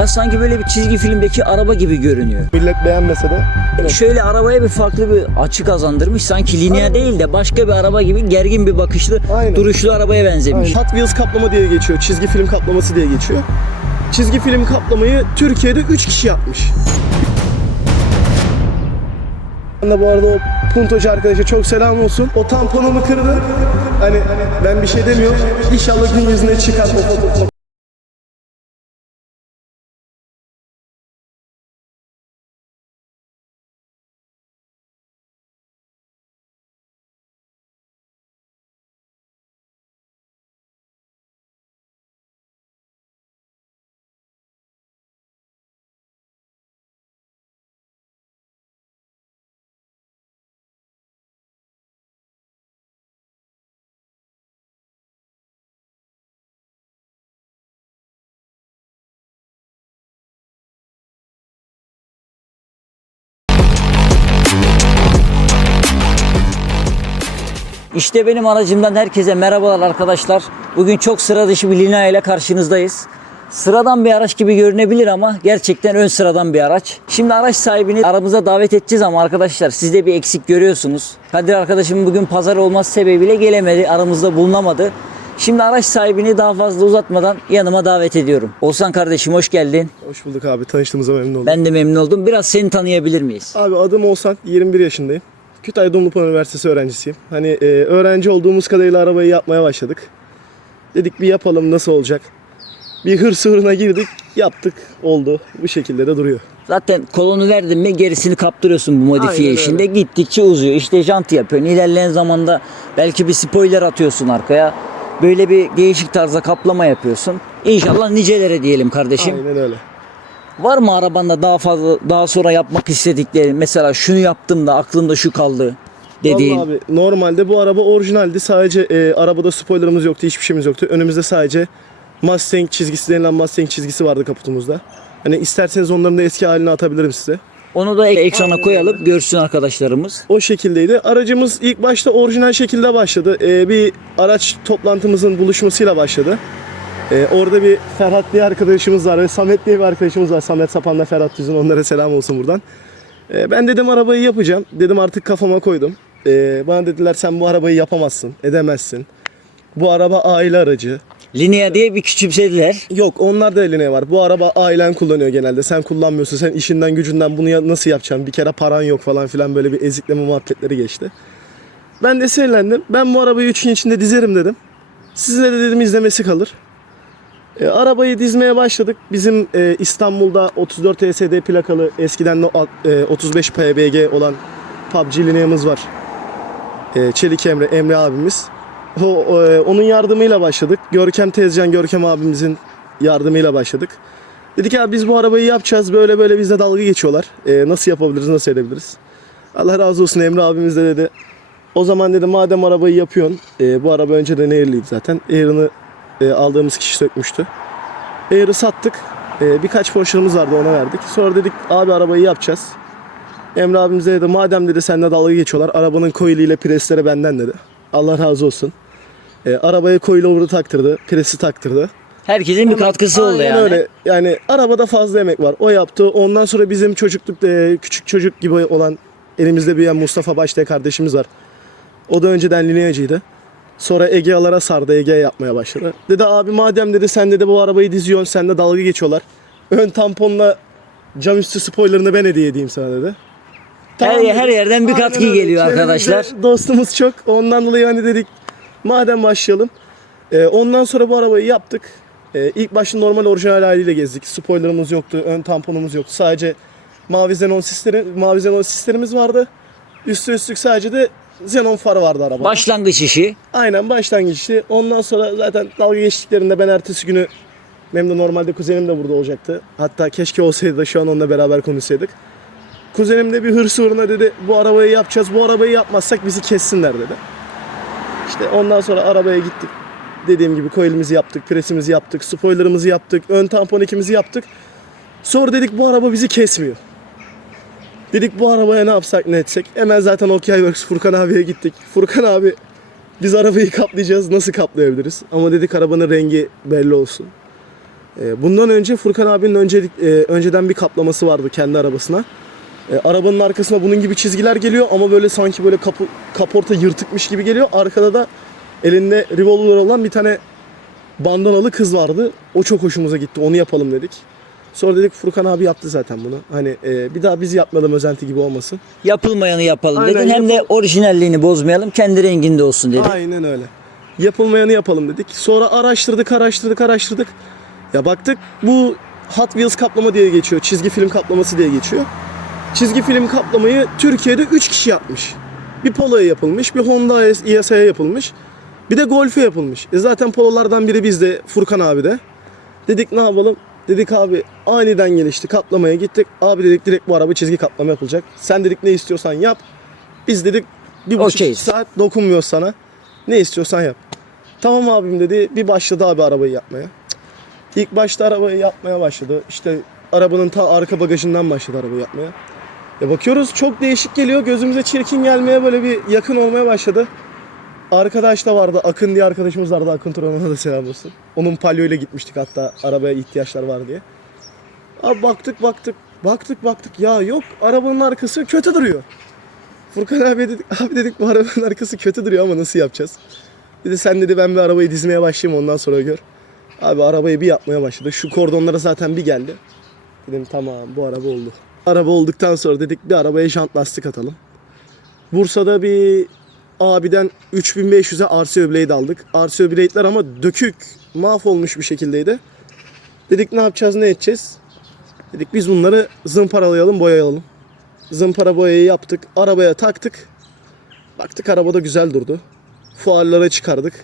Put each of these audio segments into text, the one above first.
Ya sanki böyle bir çizgi filmdeki araba gibi görünüyor. Millet beğenmese de. Şöyle arabaya bir farklı bir açı kazandırmış. Sanki Linea değil de başka bir araba gibi gergin bir bakışlı, Aynen. duruşlu arabaya benzemiş. Hot Wheels kaplama diye geçiyor. Çizgi film kaplaması diye geçiyor. Çizgi film kaplamayı Türkiye'de 3 kişi yapmış. Ben de bu arada o puntocu arkadaşa çok selam olsun. O tamponumu kırdı. Hani ben bir şey demiyorum. İnşallah gün yüzüne çıkar o fotoğrafı. İşte benim aracımdan herkese merhabalar arkadaşlar. Bugün çok sıra dışı bir Linea ile karşınızdayız. Sıradan bir araç gibi görünebilir ama gerçekten ön sıradan bir araç. Şimdi araç sahibini aramıza davet edeceğiz ama arkadaşlar siz de bir eksik görüyorsunuz. Kadir arkadaşım bugün pazar olması sebebiyle gelemedi, aramızda bulunamadı. Şimdi araç sahibini daha fazla uzatmadan yanıma davet ediyorum. Oğuzhan kardeşim hoş geldin. Hoş bulduk abi. Tanıştığımıza memnun oldum. Ben de memnun oldum. Biraz seni tanıyabilir miyiz? Abi adım Oğuzhan. 21 yaşındayım. Kütahya Dumlupınar Üniversitesi öğrencisiyim. Hani öğrenci olduğumuz kadarıyla arabayı yapmaya başladık. Dedik bir yapalım nasıl olacak. Bir hırs uğruna girdik, yaptık, oldu. Bu şekilde de duruyor. Zaten kolonu verdin mi gerisini kaptırıyorsun bu modifiye Aynen işinde. öyle. Gittikçe uzuyor. İşte jant yapıyorsun. İlerleyen zamanda belki bir spoiler atıyorsun arkaya. Böyle bir değişik tarzda kaplama yapıyorsun. İnşallah nicelere diyelim kardeşim. Aynen öyle. Var mı arabanda daha sonra yapmak istediklerin? Mesela şunu yaptım da aklımda şu kaldı dediğin. Vallahi abi normalde bu araba orijinaldi. Sadece arabada spoilerımız yoktu, hiçbir şeyimiz yoktu. Önümüzde sadece Mustang çizgisi denilen Mustang çizgisi vardı kaputumuzda. Hani isterseniz onların da eski halini atabilirim size. Onu da ekrana koyalım görsün arkadaşlarımız. O şekildeydi. Aracımız ilk başta orijinal şekilde başladı. Bir araç toplantımızın buluşmasıyla başladı. Orada bir Ferhat diye arkadaşımız var ve Samet diye bir arkadaşımız var. Samet Sapan'la Ferhat Düzün, onlara selam olsun buradan. Ben dedim arabayı yapacağım. Dedim artık kafama koydum. Bana dediler sen bu arabayı yapamazsın, edemezsin. Bu araba aile aracı. Linea diye bir küçümsediler. Yok, onlar da eline var. Bu araba ailen kullanıyor genelde. Sen kullanmıyorsun. Sen işinden gücünden bunu nasıl yapacaksın? Bir kere paran yok falan filan, böyle bir ezikleme muhabbetleri geçti. Ben de sinirlendim. Ben bu arabayı 3 gün içinde dizerim dedim. Sizinle de dedim izlemesi kalır. Arabayı dizmeye başladık. Bizim İstanbul'da 34 TSD plakalı, eskiden 35 PBG olan PUBG Linea'mız var. Çelik Emre abimiz. Onun yardımıyla başladık. Görkem abimizin yardımıyla başladık. Dedik abi biz bu arabayı yapacağız. Böyle böyle bizle dalga geçiyorlar. Nasıl yapabiliriz, nasıl edebiliriz? Allah razı olsun, Emre abimiz de dedi. O zaman dedi madem arabayı yapıyorsun. Bu araba önceden Air'liydi zaten. Air'ını aldığımız kişi sökmüştü. Air'ı sattık. Birkaç borçlarımız vardı, ona verdik. Sonra dedik abi arabayı yapacağız. Emre abimiz de dedi madem dedi seninle dalga geçiyorlar. Arabanın coil'i ile presleri benden dedi. Allah razı olsun. Arabaya coil'over'ı taktırdı. Presi taktırdı. Herkesin bir katkısı oldu Aynen yani. öyle. Yani arabada fazla emek var. O yaptı. Ondan sonra bizim küçük çocuk gibi olan elimizde büyüyen Mustafa Baştay kardeşimiz var. O da önceden Linea'cıydı. Sonra Egea'lara sardı. Egea yapmaya başladı. Dedi abi madem dedi sen dedi bu arabayı diziyorsun. Seninle dalga geçiyorlar. Ön tamponla cam üstü spoilerını ben hediye edeyim sana dedi. Her yerden bir Aynen katkı öyle. geliyor arkadaşlar. Çevremizde dostumuz çok. Ondan dolayı hani dedik madem başlayalım. Ondan sonra bu arabayı yaptık. İlk başta normal orijinal haliyle gezdik. Spoilerımız yoktu, ön tamponumuz yoktu. Sadece mavi xenon sislerimiz vardı. Üstü üstlük sadece de xenon farı vardı arabada. Başlangıç işi. Aynen başlangıç işi. Ondan sonra zaten dalga geçtiklerinde ben ertesi günü benim de normalde kuzenim de burada olacaktı. Hatta keşke olsaydı da şu an onunla beraber konuşsaydık. Kuzenim de bir hırs uğruna dedi bu arabayı yapacağız. Bu arabayı yapmazsak bizi kessinler dedi. İşte ondan sonra arabaya gittik. Dediğim gibi coil'imizi yaptık, presimizi yaptık, spoilerımızı yaptık, ön tampon ekimizi yaptık. Sonra dedik bu araba bizi kesmiyor. Dedik bu arabaya ne yapsak ne etsek. Hemen zaten OKWorks Furkan abiye gittik. Furkan abi biz arabayı kaplayacağız, nasıl kaplayabiliriz? Ama dedik arabanın rengi belli olsun. Bundan önce Furkan abinin önceden bir kaplaması vardı kendi arabasına. Arabanın arkasına bunun gibi çizgiler geliyor ama böyle sanki böyle kaporta yırtıkmış gibi geliyor. Arkada da elinde revolver olan bir tane bandanalı kız vardı. O çok hoşumuza gitti. Onu yapalım dedik. Sonra dedik Furkan abi yaptı zaten bunu. Hani bir daha biz yapmayalım, özenti gibi olmasın. Yapılmayanı yapalım Aynen, dedin. Hem de orijinalliğini bozmayalım. Kendi renginde olsun dedin. Aynen öyle. Yapılmayanı yapalım dedik. Sonra araştırdık. Ya baktık bu Hot Wheels kaplama diye geçiyor. Çizgi film kaplaması diye geçiyor. Çizgi film kaplamayı Türkiye'de 3 kişi yapmış. Bir Polo'ya yapılmış, bir Honda ESA'ya yapılmış. Bir de Golf'e yapılmış. Zaten Polo'lardan biri bizde, Furkan abi de. Dedik ne yapalım? Dedik abi aniden gelişti, kaplamaya gittik. Abi dedik direkt bu araba çizgi kaplama yapılacak. Sen dedik ne istiyorsan yap. Biz dedik 1,5 saat dokunmuyoruz sana. Ne istiyorsan yap. Tamam abim dedi. Bir başladı abi arabayı yapmaya. İlk başta arabayı yapmaya başladı. İşte arabanın ta arka bagajından başladı arabayı yapmaya. Bakıyoruz çok değişik geliyor. Gözümüze çirkin gelmeye, böyle bir yakın olmaya başladı. Arkadaş da vardı. Akın diye arkadaşımız vardı. Akın Turan'a da selam olsun. Onun Palio ile gitmiştik hatta, arabaya ihtiyaçlar var diye. Abi baktık. Ya yok, arabanın arkası kötü duruyor. Furkan abi dedik, abi dedik bu arabanın arkası kötü duruyor ama nasıl yapacağız? Dedi sen dedi ben bir arabayı dizmeye başlayayım, ondan sonra gör. Abi arabayı bir yapmaya başladı. Şu kordonlara zaten bir geldi. Dedim tamam bu araba oldu. Araba olduktan sonra dedik bir arabaya jant lastik atalım. Bursa'da bir abiden 3500'e RCO Blade aldık. RCO Blade'ler ama dökük, mahvolmuş bir şekildeydi. Dedik ne yapacağız, ne edeceğiz? Dedik biz bunları zımparalayalım, boyayalım. Zımpara boyayı yaptık. Arabaya taktık. Baktık arabada güzel durdu. Fuarlara çıkardık.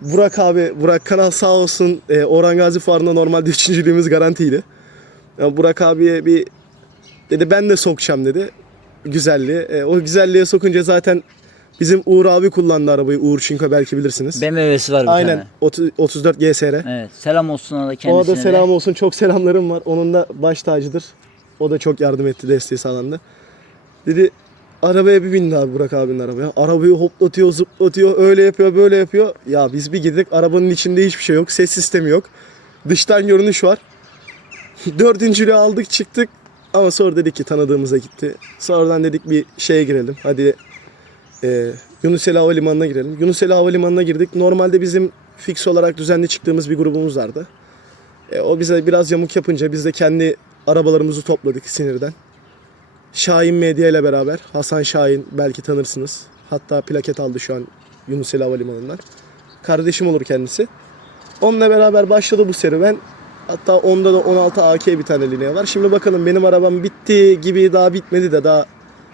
Burak Kanal sağ olsun, Orhan Gazi Fuarı'nda normalde üçüncülüğümüz garantiydi. Yani Burak abiye bir dedi ben de sokacağım dedi güzelliği. O güzelliğe sokunca zaten bizim Uğur abi kullandı arabayı. Uğur Çinko belki bilirsiniz. BMW'si var bir Aynen, tane. 34 GSR. Evet. Selam olsun ona da kendisine. O da selam olsun. Çok selamlarım var. Onun da baş tacıdır. O da çok yardım etti, desteği sağlandı. Dedi arabaya bir bindi abi Burak abinin arabaya. Arabayı hoplatıyor, zıplatıyor, öyle yapıyor, böyle yapıyor. Ya biz bir girdik, arabanın içinde hiçbir şey yok. Ses sistemi yok. Dıştan görünüş var. Dördüncülüğü aldık çıktık. Ama sonra dedik ki tanıdığımıza gitti. Sonradan dedik bir şeye girelim. Hadi Yunuseli Havalimanı'na girelim. Yunuseli Havalimanı'na girdik. Normalde bizim fix olarak düzenli çıktığımız bir grubumuz vardı. O bize biraz yamuk yapınca biz de kendi arabalarımızı topladık sinirden. Şahin Medya ile beraber. Hasan Şahin belki tanırsınız. Hatta plaket aldı şu an Yunuseli Havalimanı'ndan. Kardeşim olur kendisi. Onunla beraber başladı bu serüven. Hatta onda da 16 AK bir tane lineye var. Şimdi bakalım benim arabam bitti gibi, daha bitmedi de daha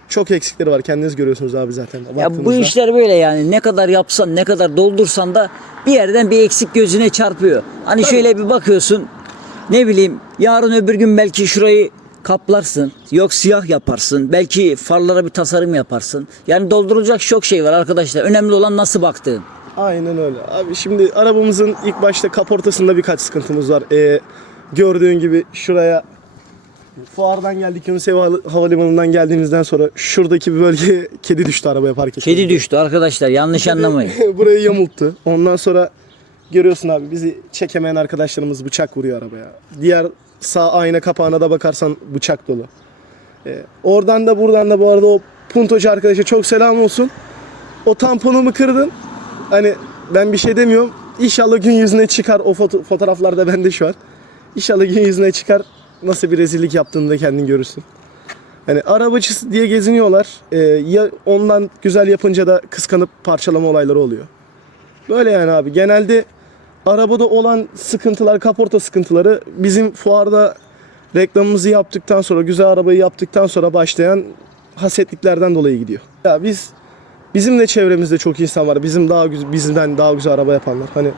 çok eksikleri var. Kendiniz görüyorsunuz abi zaten. Ya bu işler böyle yani. Ne kadar yapsan, ne kadar doldursan da bir yerden bir eksik gözüne çarpıyor. Hani Tabii. şöyle bir bakıyorsun. Ne bileyim yarın öbür gün belki şurayı kaplarsın. Yok siyah yaparsın. Belki farlara bir tasarım yaparsın. Yani doldurulacak çok şey var arkadaşlar. Önemli olan nasıl baktığın. Aynen öyle. Abi şimdi arabamızın ilk başta kaportasında birkaç sıkıntımız var. Gördüğün gibi şuraya fuardan geldik, Yunuseli Havalimanı'ndan geldiğimizden sonra şuradaki bir bölgeye kedi düştü arabaya park ettiğimizde. Kedi düştü arkadaşlar, yanlış anlamayın. Burayı yamulttu. Ondan sonra görüyorsun abi bizi çekemeyen arkadaşlarımız bıçak vuruyor arabaya. Diğer sağ ayna kapağına da bakarsan bıçak dolu. Oradan da buradan da bu arada o puntocu arkadaşa çok selam olsun. O tamponumu kırdın. Hani ben bir şey demiyorum. İnşallah gün yüzüne çıkar. O fotoğraflarda bende şu an. İnşallah gün yüzüne çıkar. Nasıl bir rezillik yaptığını da kendin görürsün. Hani arabacısı diye geziniyorlar. Ya ondan güzel yapınca da kıskanıp parçalama olayları oluyor. Böyle yani abi. Genelde arabada olan sıkıntılar, kaporta sıkıntıları bizim fuarda reklamımızı yaptıktan sonra, güzel arabayı yaptıktan sonra başlayan hasetliklerden dolayı gidiyor. Ya bizim de çevremizde çok insan var. Bizden daha güzel araba yapanlar. Hani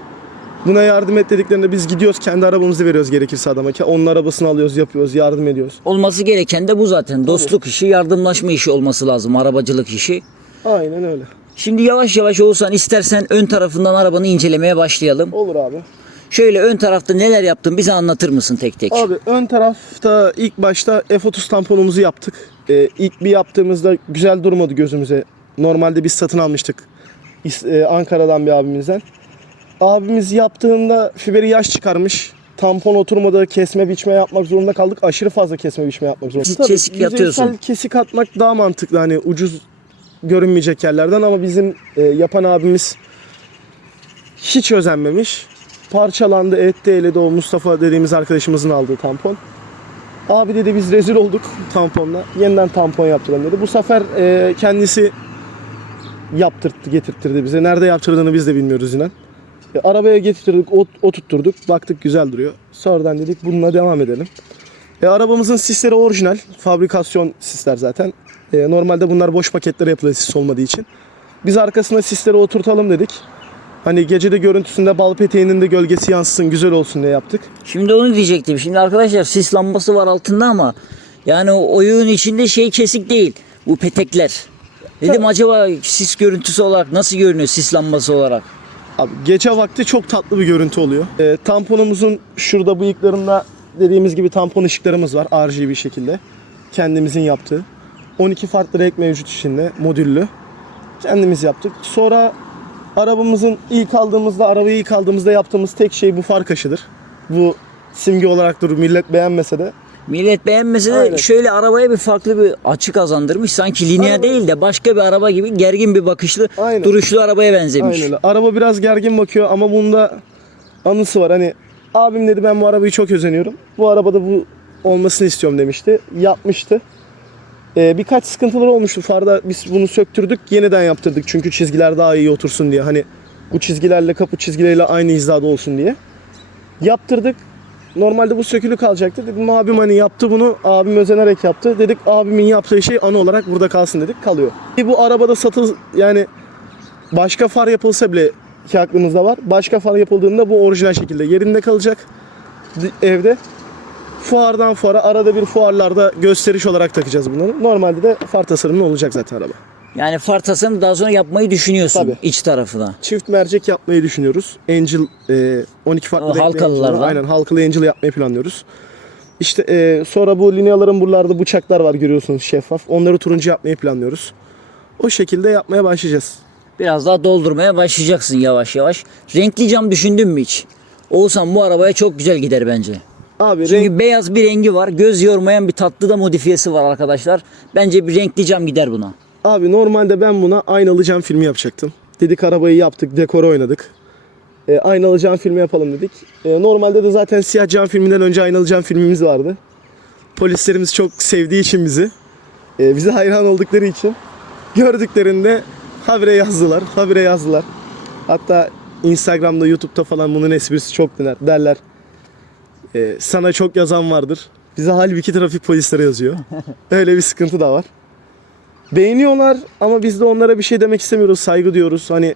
buna yardım et dediklerinde biz gidiyoruz, kendi arabamızı veriyoruz gerekirse adama. Onun arabasını alıyoruz, yapıyoruz, yardım ediyoruz. Olması gereken de bu zaten. Dostluk işi, yardımlaşma işi olması lazım. Arabacılık işi. Aynen öyle. Şimdi yavaş yavaş Oğuzhan istersen ön tarafından arabanı incelemeye başlayalım. Olur abi. Şöyle ön tarafta neler yaptın bize anlatır mısın tek tek? Abi ön tarafta ilk başta F30 tamponumuzu yaptık. İlk bir yaptığımızda güzel durmadı gözümüze. Normalde biz satın almıştık Ankara'dan bir abimizden. abimiz yaptığında fiberi yaş çıkarmış. Tampon oturmadı, kesme biçme yapmak zorunda kaldık. Aşırı fazla kesme biçme yapmak zorunda. Tabii, Kesik yatıyorsun. yüzeysel kesik atmak daha mantıklı, hani ucuz görünmeyecek yerlerden, ama bizim yapan abimiz hiç özenmemiş. Parçalandı, etti, eledi, o Mustafa dediğimiz arkadaşımızın aldığı tampon. Abi dedi biz rezil olduk tamponla. Yeniden tampon yaptıralım dedi. Bu sefer kendisi yaptırttı, getirttirdi bize. Nerede yaptırdığını biz de bilmiyoruz inan. Arabaya getirttirdik, oturtturduk. Baktık güzel duruyor. Sonradan dedik bununla devam edelim. Arabamızın sisleri orijinal. Fabrikasyon sisler zaten. Normalde bunlar boş paketlere yapılıyor sis olmadığı için. Biz arkasına sisleri oturtalım dedik. Hani gecede görüntüsünde bal peteğinin de gölgesi yansısın, güzel olsun diye yaptık. Şimdi onu diyecektim. Şimdi arkadaşlar sis lambası var altında ama yani o oyun içinde şey kesik değil. Bu petekler. Dedim acaba sis görüntüsü olarak nasıl görünüyor sis lambası olarak? Abi gece vakti çok tatlı bir görüntü oluyor. Tamponumuzun şurada bıyıklarında dediğimiz gibi tampon ışıklarımız var RGB şekilde. Kendimizin yaptığı. 12 farklı renk mevcut içinde, modüllü. Kendimiz yaptık. Sonra arabayı ilk aldığımızda yaptığımız tek şey bu far kaşıdır. Bu simge olarak durur, millet beğenmese de. Millet beğenmese de Aynen. şöyle arabaya bir farklı bir açı kazandırmış. Sanki linea değil de başka bir araba gibi gergin bir bakışlı, Aynen. duruşlu arabaya benzemiş. Aynen öyle. Araba biraz gergin bakıyor ama bunda anısı var. Hani abim dedi ben bu arabayı çok özeniyorum. Bu arabada bu olmasını istiyorum demişti. Yapmıştı. Birkaç sıkıntılar olmuştu. Farda biz bunu söktürdük, yeniden yaptırdık. Çünkü çizgiler daha iyi otursun diye. Hani bu çizgilerle kapı çizgileriyle aynı hizada olsun diye. Yaptırdık. Normalde bu sökülü kalacaktı. Dedim abim hani yaptı bunu. Abim özenerek yaptı. Dedik abimin yaptığı şey anı olarak burada kalsın dedik. Kalıyor. Bu arabada yani başka far yapılsa bile ki aklımızda var. Başka far yapıldığında bu orijinal şekilde yerinde kalacak. Evde. Fuardan fuara arada bir fuarlarda gösteriş olarak takacağız bunları. Normalde de far tasarımlı olacak zaten araba. Yani far tasarımı daha sonra yapmayı düşünüyorsun Tabii. iç tarafına. Çift mercek yapmayı düşünüyoruz. Angel 12 farklı renkli halkalılardan. Angel var. Aynen halkalı Angel yapmayı planlıyoruz. İşte sonra bu linyaların buralarda bıçaklar var görüyorsunuz şeffaf. Onları turuncu yapmayı planlıyoruz. O şekilde yapmaya başlayacağız. Biraz daha doldurmaya başlayacaksın yavaş yavaş. Renkli cam düşündün mü hiç? Oğuzhan bu arabaya çok güzel gider bence. Abi Çünkü beyaz bir rengi var. Göz yormayan bir tatlı da modifiyesi var arkadaşlar. Bence bir renkli cam gider buna. Abi normalde ben buna aynalı cam filmi yapacaktım. Dedik arabayı yaptık, dekora oynadık. Aynalı cam filmi yapalım dedik. Normalde de zaten siyah cam filminden önce aynalı cam filmimiz vardı. Polislerimiz çok sevdiği için bize hayran oldukları için gördüklerinde habire yazdılar. Hatta Instagram'da, YouTube'da falan bunun esprisi çok derler. Sana çok yazan vardır. Bize halbuki trafik polisleri yazıyor. Öyle bir sıkıntı da var. Beğeniyorlar ama biz de onlara bir şey demek istemiyoruz. Saygı diyoruz. Hani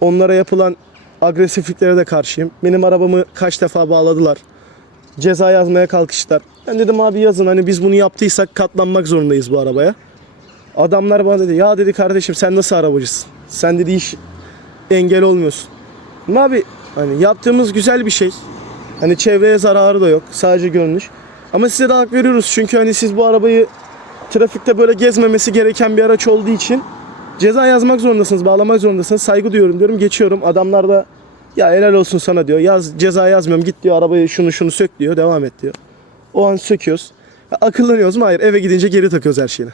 onlara yapılan agresifliklere de karşıyım. Benim arabamı kaç defa bağladılar. Ceza yazmaya kalkıştılar. Ben dedim abi yazın, hani biz bunu yaptıysak katlanmak zorundayız bu arabaya. Adamlar bana dedi ya dedi kardeşim sen nasıl arabacısın? Sen dedi hiç engel olmuyorsun. Ama abi hani yaptığımız güzel bir şey. Hani çevreye zararı da yok. Sadece görünüş. Ama size de hak veriyoruz. Çünkü hani siz bu arabayı trafikte böyle gezmemesi gereken bir araç olduğu için ceza yazmak zorundasınız, bağlamak zorundasınız. Saygı duyuyorum diyorum, geçiyorum. Adamlar da ya helal olsun sana diyor. Ceza yazmıyorum, git diyor arabayı şunu sök diyor, devam et diyor. O an söküyoruz. Ya, akıllanıyoruz mu? Hayır. Eve gidince geri takıyoruz her şeyini.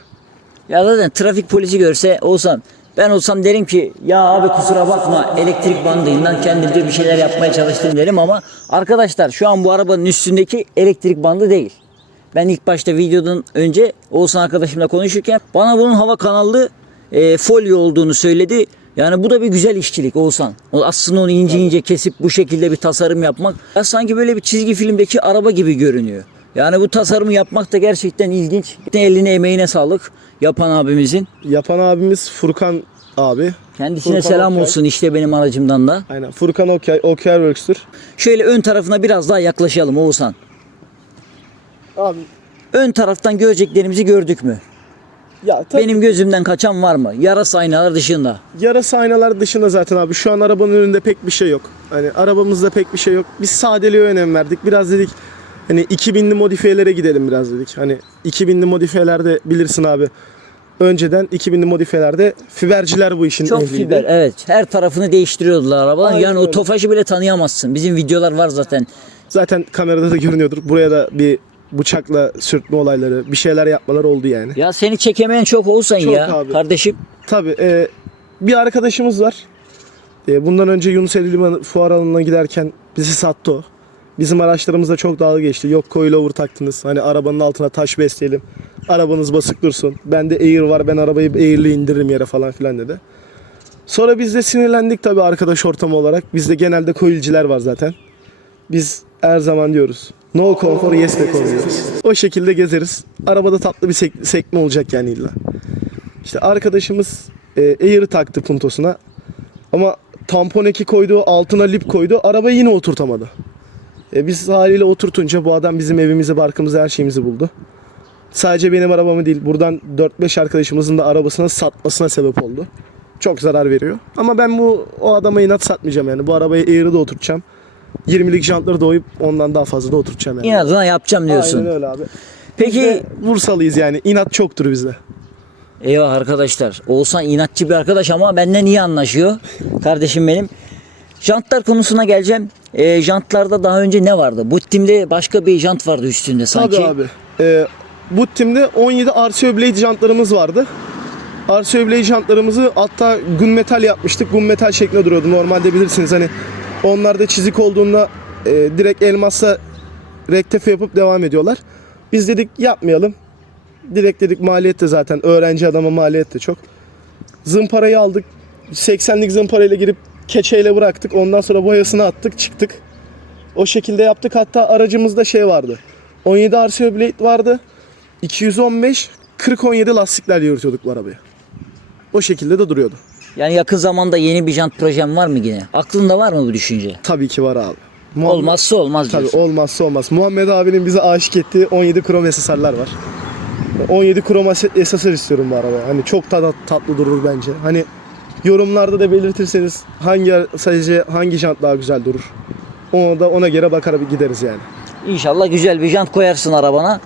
Ya zaten trafik polisi görse Oğuzhan, ben olsam derim ki ya abi kusura bakma elektrik bandıyla kendimce bir şeyler yapmaya çalıştım derim ama arkadaşlar şu an bu arabanın üstündeki elektrik bandı değil. Ben ilk başta videodan önce Oğuzhan arkadaşımla konuşurken bana bunun hava kanallı folyo olduğunu söyledi. Yani bu da bir güzel işçilik Oğuzhan. Aslında onu ince kesip bu şekilde bir tasarım yapmak ya sanki böyle bir çizgi filmdeki araba gibi görünüyor. Yani bu tasarımı yapmak da gerçekten ilginç. Eline emeğine sağlık yapan abimizin. Yapan abimiz Furkan abi. Kendisine Furkan selam Okay. olsun işte benim aracımdan da. Aynen. Furkan Works'tür. Şöyle ön tarafına biraz daha yaklaşalım Oğuzhan. Abi Ön taraftan göreceklerimizi gördük mü? ya tabii Benim gözümden kaçan var mı? Yarasa aynalar dışında. yarasa aynalar dışında zaten abi şu an arabanın önünde pek bir şey yok. Hani arabamızda pek bir şey yok. Biz sadeliğe önem verdik. Biraz dedik hani 2000'li modifiyelere gidelim biraz dedik. Hani 2000'li modifiyelerde bilirsin abi. önceden 2000'li modifiyelerde fiberciler bu işin Çok ehliydi. fiber, evet. Her tarafını değiştiriyordular arabanın. Aynen Yani o öyle. Tofaş'ı bile tanıyamazsın. Bizim videolar var zaten. Zaten kamerada da görünüyordur. Buraya da bir bıçakla sürtme olayları, bir şeyler yapmalar oldu yani. Ya seni çekemeyen çok Oğuzhan Çok ya abi. kardeşim. Tabii bir arkadaşımız var. Bundan önce Yunus Emre Limanı fuar alanına giderken bizi sattı o. Bizim araçlarımızda çok dalga geçti. Yok coilover taktınız. Hani arabanın altına taş besleyelim. Arabanız basık dursun. Bende Air var. Ben arabayı Air'le indiririm yere falan filan dedi. Sonra biz de sinirlendik tabii arkadaş ortamı olarak. Bizde genelde coilciler var zaten. Biz her zaman diyoruz. No confor yes decor diyoruz. O şekilde gezeriz. Arabada tatlı bir sekme olacak yani illa. İşte arkadaşımız Air'ı taktı puntosuna. Ama tampon eki koydu, altına lip koydu. Arabayı yine oturtamadı. Biz haliyle oturtunca bu adam bizim evimizi, barkımızı, her şeyimizi buldu. Sadece benim arabamı değil, buradan 4-5 arkadaşımızın da arabasını satmasına sebep oldu. Çok zarar veriyor. Ama ben o adama inat satmayacağım yani. Bu arabayı Air'ı da oturtacağım. 20'lik jantları da oyup ondan daha fazla da oturtacağım yani. İnadına yapacağım diyorsun. Aynen öyle abi. Peki Biz de Bursalıyız yani. İnat çoktur bizde. eyvah arkadaşlar. Oğuzhan inatçı bir arkadaş ama benden iyi anlaşıyor. Kardeşim benim. Jantlar konusuna geleceğim. Jantlarda daha önce ne vardı? Bu timde başka bir jant vardı üstünde sanki. Tabii abi. Bu timde 17 RCO Blade jantlarımız vardı. RCO Blade jantlarımızı hatta gunmetal yapmıştık. Gunmetal şeklinde duruyordu. Normalde bilirsiniz hani onlarda çizik olduğunda direkt elmasla rektefe yapıp devam ediyorlar. Biz dedik yapmayalım. Direkt dedik maliyet de zaten. Öğrenci adama maliyet de çok. Zımparayı aldık. 80'lik zımparayla girip keçeyle bıraktık. Ondan sonra boyasını attık, çıktık. O şekilde yaptık. Hatta aracımızda şey vardı. 17 RCO Blade vardı. 215 40-17 lastiklerle yürütüyorduk bu arabayı. O şekilde de duruyordu. Yani yakın zamanda yeni bir jant projem var mı yine? Aklında var mı bu düşünce? Tabii ki var abi. Olmazsa olmaz Tabii diyorsun. olmazsa olmaz. Muhammed abinin bize aşık ettiği 17 krom SSR'lar var. 17 krom SSR istiyorum bu arabaya. Hani çok tatlı durur bence. Hani yorumlarda da belirtirseniz sadece hangi jant daha güzel durur. Ona göre bakar gideriz yani. İnşallah güzel bir jant koyarsın arabana.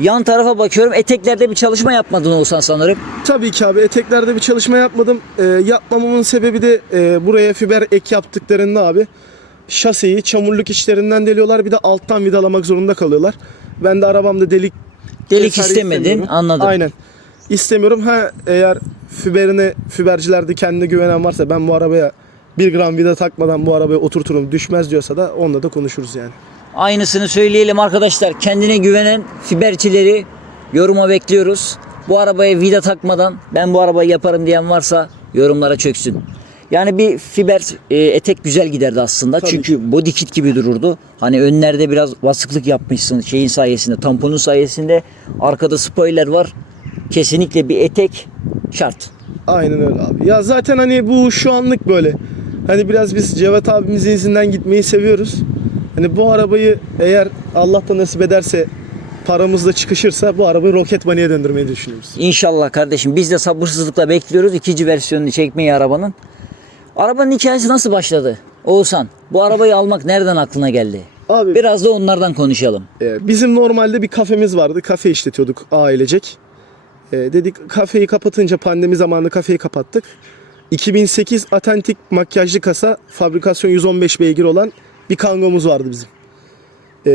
Yan tarafa bakıyorum. Eteklerde bir çalışma yapmadın Oğuzhan sanırım. Tabii ki abi eteklerde bir çalışma yapmadım. Yapmamamın sebebi de buraya fiber ek yaptıklarında abi şaseyi çamurluk içlerinden deliyorlar. Bir de alttan vidalamak zorunda kalıyorlar. Ben de arabamda delik vesaire istemedin, istemiyorum. anladım. Aynen. İstemiyorum. Eğer fibercilerde kendine güvenen varsa ben bu arabaya 1 gram vida takmadan bu arabaya oturturum düşmez diyorsa da onunla da konuşuruz yani. Aynısını söyleyelim arkadaşlar. Kendine güvenen fibercileri yoruma bekliyoruz. Bu arabaya vida takmadan ben bu arabayı yaparım diyen varsa yorumlara çöksün. Yani bir fiber etek güzel giderdi aslında. Tabii Çünkü body kit gibi dururdu. Hani önlerde biraz basıklık yapmışsın şeyin sayesinde, tamponun sayesinde. Arkada spoiler var. Kesinlikle bir etek şart. Aynen öyle abi. Ya zaten hani bu şu anlık böyle. Hani biraz biz Cevat abimizin izinden gitmeyi seviyoruz. Hani bu arabayı eğer Allah da nasip ederse paramızla çıkışırsa bu arabayı Rocket Bunny'e döndürmeyi düşünüyoruz. İnşallah kardeşim. Biz de sabırsızlıkla bekliyoruz ikinci versiyonunu çekmeyi arabanın. Arabanın hikayesi nasıl başladı? Oğuzhan, bu arabayı almak nereden aklına geldi? Abi Biraz da onlardan konuşalım. bizim normalde bir kafemiz vardı. Kafe işletiyorduk ailecek. Dedik kafeyi kapatınca pandemi zamanı kafeyi kapattık. 2008 Atentik makyajlı kasa fabrikasyon 115 beygir olan bir Kango'muz vardı bizim.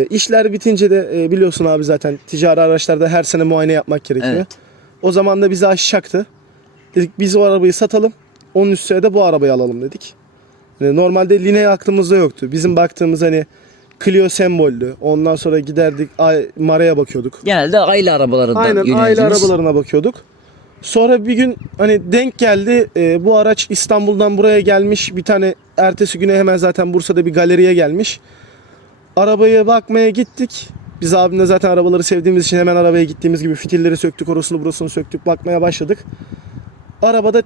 İşler bitince de biliyorsun abi zaten ticari araçlarda her sene muayene yapmak gerekiyor. Evet. O zaman da bizi aşacaktı. Dedik biz o arabayı satalım. Onun üstüne de bu arabayı alalım dedik. Normalde Linea aklımızda yoktu. Bizim baktığımız hani Clio sembollü. Ondan sonra giderdik Mara'ya bakıyorduk. Genelde aile arabalarından Aynen aile yöneldiğimiz. arabalarına bakıyorduk. Sonra bir gün hani denk geldi. Bu araç İstanbul'dan buraya gelmiş. Bir tane ertesi güne hemen zaten Bursa'da bir galeriye gelmiş. Arabaya bakmaya gittik. Biz abimle zaten arabaları sevdiğimiz için hemen arabaya gittiğimiz gibi fitilleri söktük, orasını burasını söktük, bakmaya başladık. Arabada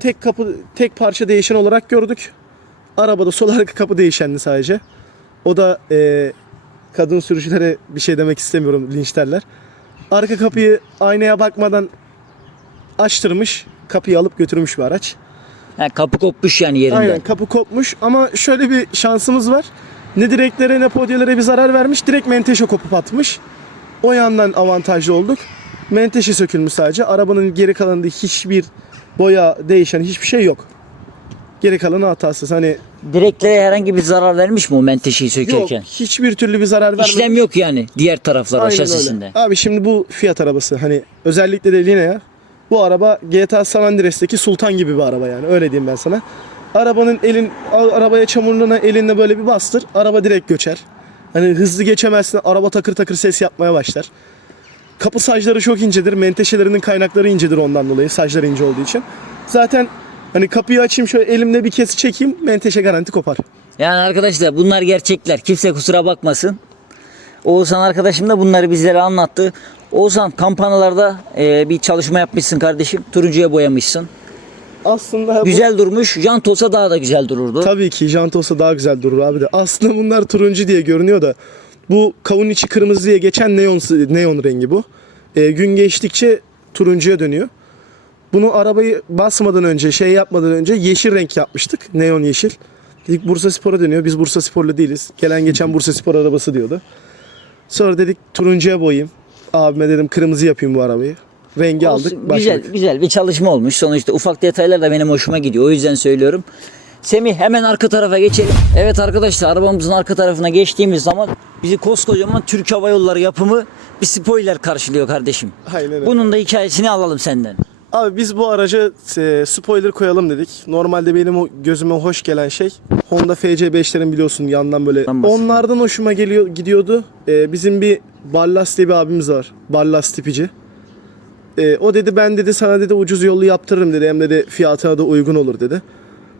tek parça değişen olarak gördük. Arabada sol arka kapı değişendi sadece. O da kadın sürücülere bir şey demek istemiyorum, linçlerler. Arka kapıyı aynaya bakmadan açtırmış, kapıyı alıp götürmüş bir araç. Ha, kapı kopmuş yani yerinden. Aynen kapı kopmuş ama şöyle bir şansımız var. Ne direklere ne podyelere bir zarar vermiş. Direkt menteşe kopup atmış. O yandan avantajlı olduk. Menteşe sökülmüş sadece. Arabanın geri kalanında hiçbir boya değişen hiçbir şey yok. Geri kalanı hatasız. Hani Direklere herhangi bir zarar vermiş mi o menteşeyi yok, sökerken? hiçbir türlü bir zarar vermedi. İşlem yok yani diğer taraflara, Aynen şasisinde. öyle. Abi şimdi bu Fiat arabası, hani özellikle de Linea, bu araba GTA San Andreas'taki Sultan gibi bir araba, yani öyle diyeyim ben sana. Arabaya çamurluğuna elinle böyle bir bastır, araba direkt göçer. Hani hızlı geçemezsin, araba takır takır ses yapmaya başlar. Kapı sacları çok incedir, menteşelerinin kaynakları incedir ondan dolayı, saclar ince olduğu için. Zaten hani kapıyı açayım şöyle elimle bir kez çekeyim, menteşe garanti kopar. Yani arkadaşlar bunlar gerçekler. Kimse kusura bakmasın. Oğuzhan arkadaşım da bunları bizlere anlattı. Oğuzhan, kampanalarda bir çalışma yapmışsın kardeşim. Turuncuya boyamışsın. Aslında Güzel durmuş. Jant olsa daha da güzel dururdu. tabii ki jant olsa daha güzel durur abi de. Aslında bunlar turuncu diye görünüyor da bu kavun içi kırmızı diye geçen neon rengi bu. Gün geçtikçe turuncuya dönüyor. Bunu arabayı basmadan önce, yapmadan önce yeşil renk yapmıştık. Neon yeşil. İlk Bursa Spor'a dönüyor. Biz Bursa Spor'lu değiliz. Gelen geçen Bursa Spor arabası diyordu. Sonra dedik turuncuya boyayayım. Abime dedim kırmızı yapayım bu arabayı. Rengi Olsun, aldık, başladık. güzel bir çalışma olmuş. Sonuçta ufak detaylar da benim hoşuma gidiyor. O yüzden söylüyorum. Semih, hemen arka tarafa geçelim. Evet arkadaşlar, arabamızın arka tarafına geçtiğimiz zaman bizi koskocaman Türk Hava Yolları yapımı bir spoiler karşılıyor kardeşim. Aynen öyle. Bunun da hikayesini alalım senden. Abi biz bu araca spoiler koyalım dedik. Normalde benim o gözüme hoş gelen şey Honda FC5'lerin, biliyorsun yandan böyle. Onlardan hoşuma gidiyordu. Bizim bir Ballas diye bir abimiz var. Ballas tipici. O dedi ben dedi sana dedi ucuz yollu yaptırırım dedi. Hem dedi fiyatına da uygun olur dedi.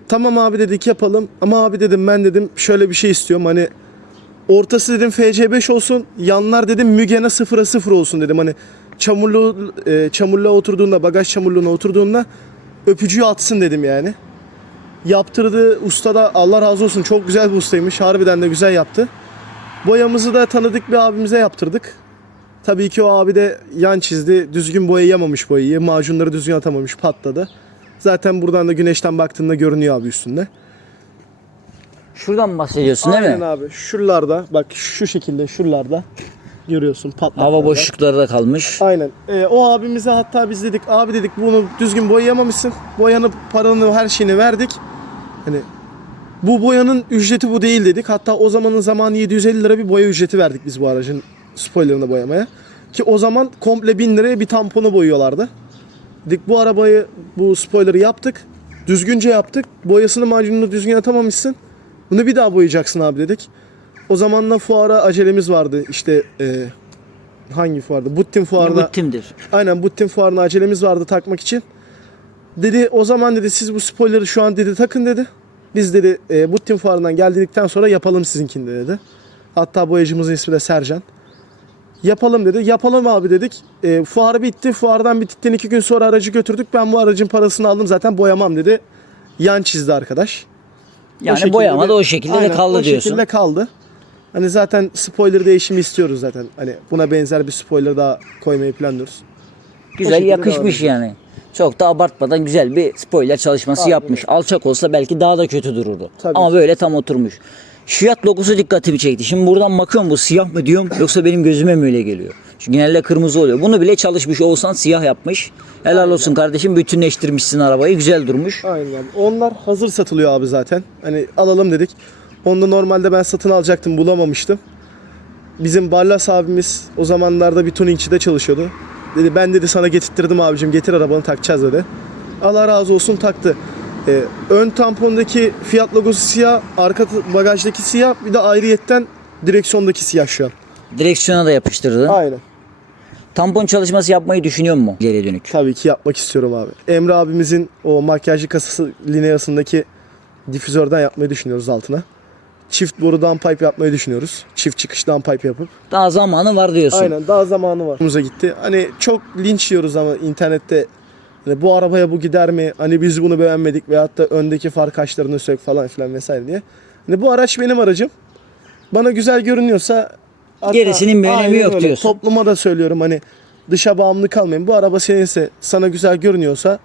Tamam abi dedik yapalım. Ama abi dedim ben dedim şöyle bir şey istiyorum. Hani ortası dedim FC5 olsun. Yanlar dedim Mugen'a 0'a 0 olsun dedim. Hani çamurluğa oturduğunda, bagaj çamurluğuna oturduğunda öpücüğü atsın dedim yani. Yaptırdı usta da, Allah razı olsun, çok güzel bir ustaymış. Harbiden de güzel yaptı. Boyamızı da tanıdık bir abimize yaptırdık. Tabii ki o abi de yan çizdi. Düzgün boyayamamış boyayı. Macunları düzgün atamamış, patladı. Zaten buradan da güneşten baktığında görünüyor abi üstünde. Şuradan bahsediyorsun değil Aynen mi? abi. Şuralarda bak, şu şekilde şuralarda görüyorsun patlaklar. Hava boşlukları da kalmış. Aynen. O abimize hatta biz dedik abi dedik bunu düzgün boyayamamışsın. Boyanıp paranı, her şeyini verdik. Hani bu boyanın ücreti bu değil dedik. Hatta o zamanın zamanı 750 lira bir boya ücreti verdik biz bu aracın spoilerını boyamaya. Ki o zaman komple 1000 liraya bir tamponu boyuyorlardı. Dedik bu arabayı, bu spoiler'ı yaptık. Düzgünce yaptık. Boyasını, macununu düzgün atamamışsın. Bunu bir daha boyayacaksın abi dedik. O zamanla fuara acelemiz vardı. İşte hangi fuarda? Buttin fuarda. Buttin'dir. Aynen, Buttin fuarına acelemiz vardı takmak için. Dedi o zaman dedi siz bu spoiler'ı şu an dedi takın dedi. Biz dedi Buttin fuarından geldikten sonra yapalım sizinkini dedi. Hatta boyacımızın ismi de Sercan. Yapalım dedi. Yapalım abi dedik. Fuar bitti. Fuardan bittikten 2 gün sonra aracı götürdük. Ben bu aracın parasını aldım zaten, boyamam dedi. Yan çizdi arkadaş. Yani boyama da o şekilde aynen, de kaldı o diyorsun. şekilde kaldı. Hani zaten spoiler değişimi istiyoruz zaten. Hani buna benzer bir spoiler daha koymayı planlıyoruz. Güzel şekilde yakışmış devam yani. Çok da abartmadan güzel bir spoiler çalışması Aynen yapmış. Alçak olsa belki daha da kötü dururdu. Tabii Ama ki. böyle tam oturmuş. Fiat logosu dikkatimi çekti. Şimdi buradan bakıyorum, bu siyah mı diyorum yoksa benim gözüme mi öyle geliyor? Çünkü genelde kırmızı oluyor. Bunu bile çalışmış olsan siyah yapmış. Helal olsun kardeşim, bütünleştirmişsin arabayı. Güzel durmuş. Aynen abi. Onlar hazır satılıyor abi zaten. Hani alalım dedik. Onu da normalde ben satın alacaktım, bulamamıştım. Bizim Ballas abimiz o zamanlarda bir tuningçide çalışıyordu. Dedi ben dedi sana getirttirdim abicim, getir arabanı takacağız dedi. Allah razı olsun, taktı. Ön tampondaki Fiat logosu siyah, arka bagajdaki siyah, bir de ayrıyetten direksiyondaki siyah şu an. Direksiyona da yapıştırdı. Aynen. Tampon çalışması yapmayı düşünüyor mu ileriye dönük? Tabii ki yapmak istiyorum abi. Emre abimizin o makyajlı kasası lineasındaki difüzörden yapmayı düşünüyoruz altına. Çift boru downpipe yapmayı düşünüyoruz. Çift çıkış downpipe yapıp. Daha zamanı var diyorsun. Aynen, daha zamanı var. Hoşumuza gitti. Hani çok linç yiyoruz ama internette. Hani bu arabaya bu gider mi? Hani biz bunu beğenmedik veyahut da öndeki far kaşlarını sök falan filan vesaire diye. Hani bu araç benim aracım. Bana güzel görünüyorsa Gerisinin bir önemi aynen yok öyle. diyorsun. Topluma da söylüyorum, hani dışa bağımlı kalmayın. Bu araba seninse, sana güzel görünüyorsa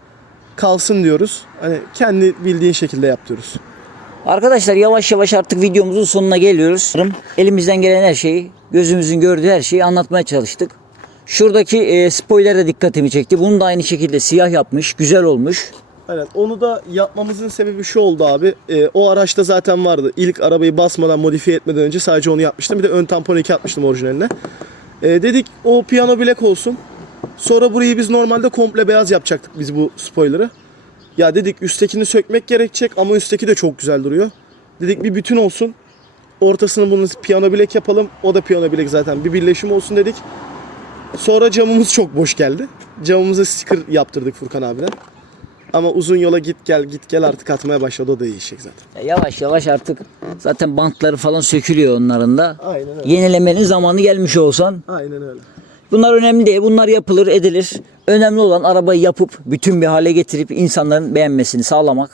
kalsın diyoruz. Hani kendi bildiğin şekilde yap diyoruz. Arkadaşlar yavaş yavaş artık videomuzun sonuna geliyoruz. Elimizden gelen her şeyi, gözümüzün gördüğü her şeyi anlatmaya çalıştık. Şuradaki spoiler de dikkatimi çekti. Bunu da aynı şekilde siyah yapmış. Güzel olmuş. Aynen. Onu da yapmamızın sebebi şu oldu abi. O araçta zaten vardı. İlk arabayı basmadan, modifiye etmeden önce sadece onu yapmıştım. Bir de ön tampon 2 atmıştım orijinaline. Dedik o piyano black olsun. Sonra burayı biz normalde komple beyaz yapacaktık biz bu spoiler'ı. Ya dedik üsttekini sökmek gerekecek ama üstteki de çok güzel duruyor. Dedik bir bütün olsun. Ortasını bunu piyano black yapalım. O da piyano black zaten. Bir birleşim olsun dedik. Sonra camımız çok boş geldi. Camımıza sticker yaptırdık Furkan abiden. Ama uzun yola git gel artık atmaya başladı, o da değişecek zaten. Yavaş yavaş artık zaten bantları falan sökülüyor onların da. Aynen öyle. Yenilemenin zamanı gelmiş olsan. Aynen öyle. Bunlar önemli değil. Bunlar yapılır, edilir. Önemli olan arabayı yapıp bütün bir hale getirip insanların beğenmesini sağlamak.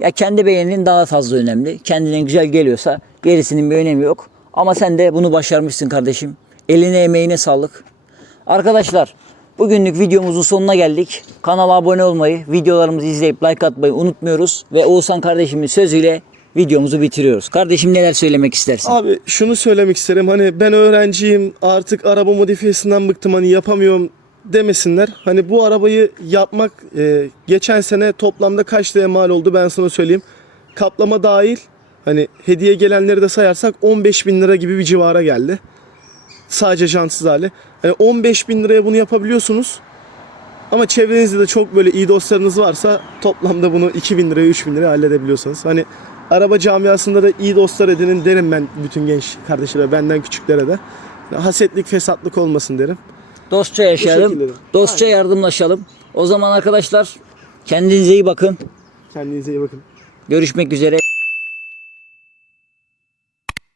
Ya kendi beğeninin daha fazla önemli. Kendine güzel geliyorsa gerisinin bir önemi yok. Ama sen de bunu başarmışsın kardeşim. Eline emeğine sağlık. Arkadaşlar, bugünlük videomuzun sonuna geldik. Kanala abone olmayı, videolarımızı izleyip like atmayı unutmuyoruz. Ve Oğuzhan kardeşimin sözüyle videomuzu bitiriyoruz. Kardeşim, neler söylemek istersin? Abi şunu söylemek isterim. Hani ben öğrenciyim, artık araba modifiyesinden bıktım, hani yapamıyorum demesinler. Hani bu arabayı yapmak geçen sene toplamda kaç liraya mal oldu ben sana söyleyeyim. Kaplama dahil, hani hediye gelenleri de sayarsak 15 bin lira gibi bir civara geldi. Sadece jantsız hali. Hani 15 bin liraya bunu yapabiliyorsunuz. Ama çevrenizde de çok böyle iyi dostlarınız varsa toplamda bunu 2 bin liraya 3 bin liraya halledebiliyorsunuz. Hani araba camiasında da iyi dostlar edinin derim ben bütün genç kardeşlere, benden küçüklere de. Hasetlik, fesatlık olmasın derim. Dostça şekilde yaşayalım, de. dostça yardımlaşalım. O zaman arkadaşlar, kendinize iyi bakın. Kendinize iyi bakın. Görüşmek üzere.